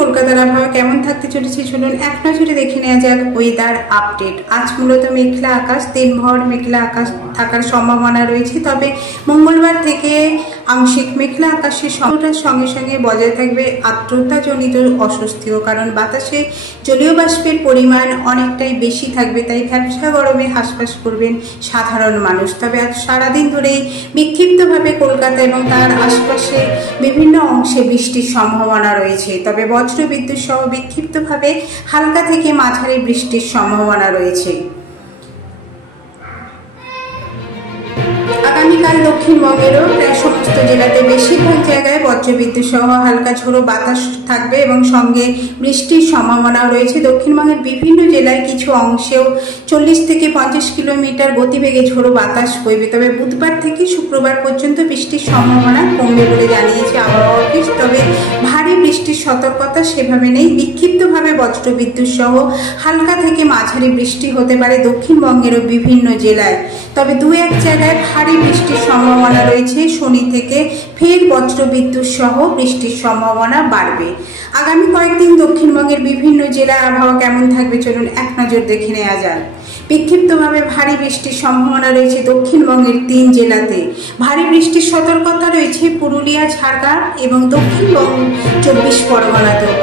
কলকাতার আবহাওয়া কেমন থাকতে চলেছে চলুন এক নজরে দেখে নেওয়া যাক ওয়েদার আপডেট। আজ মূলত মেঘলা আকাশ, দিনভর মেঘলা আকাশ থাকার সম্ভাবনা রয়েছে, তবে মঙ্গলবার থেকে আংশিক মেঘলা আকাশের সঙ্গে সঙ্গে বজায় থাকবে আর্দ্রতাজনিত অস্বস্তিও, কারণ বাতাসে জলীয় বাষ্পের পরিমাণ অনেকটাই বেশি থাকবে, তাই ভ্যাপসা গরমে হাঁসফাঁস করবেন সাধারণ মানুষ। তবে আজ সারাদিন ধরেই বিক্ষিপ্তভাবে কলকাতা এবং তার আশপাশে বিভিন্ন অংশে বৃষ্টির সম্ভাবনা রয়েছে, তবে বজ্রবিদ্যুৎ সহ বিক্ষিপ্তভাবে হালকা থেকে মাঝারি বৃষ্টির সম্ভাবনা রয়েছে। আগামীকাল দক্ষিণবঙ্গেরও প্রায় সমস্ত জেলাতে বেশিরভাগ জায়গায় বজ্রবিদ্যুৎ সহ হালকা ঝোড়ো বাতাস থাকবে এবং সঙ্গে বৃষ্টির সম্ভাবনাও রয়েছে। দক্ষিণবঙ্গের বিভিন্ন জেলায় কিছু অংশেও 40 থেকে 50 কিলোমিটার গতিবেগে ঝোড়ো বাতাস বইবে, তবে বুধবার থেকে শুক্রবার পর্যন্ত বৃষ্টির সম্ভাবনা কমবে বলে জানিয়েছে আবহাওয়া অফিস। তবে ভারী বৃষ্টির সতর্কতা সেভাবে নেই, বিক্ষিপ্তভাবে বজ্রবিদ্যুৎ সহ হালকা থেকে মাঝারি বৃষ্টি হতে পারে দক্ষিণবঙ্গেরও বিভিন্ন জেলায়, তবে দু এক জায়গায় ভারী বৃষ্টির সম্ভাবনা রয়েছে। শনি থেকে ফের বজ্রবিদ্যুৎ সহ বৃষ্টির সম্ভাবনা বাড়বে। আগামী কয়েকদিন দক্ষিণবঙ্গের বিভিন্ন জেলার আবহাওয়া কেমন থাকবে চলুন এক নজর দেখে নেওয়া যাক। বিক্ষিপ্তভাবে ভারী বৃষ্টির সম্ভাবনা রয়েছে দক্ষিণবঙ্গের 3 জেলাতে। ভারী বৃষ্টির সতর্কতা রয়েছে পুরুলিয়া, ঝাড়গ্রাম এবং দক্ষিণবঙ্গ 24 পরগনাতেও।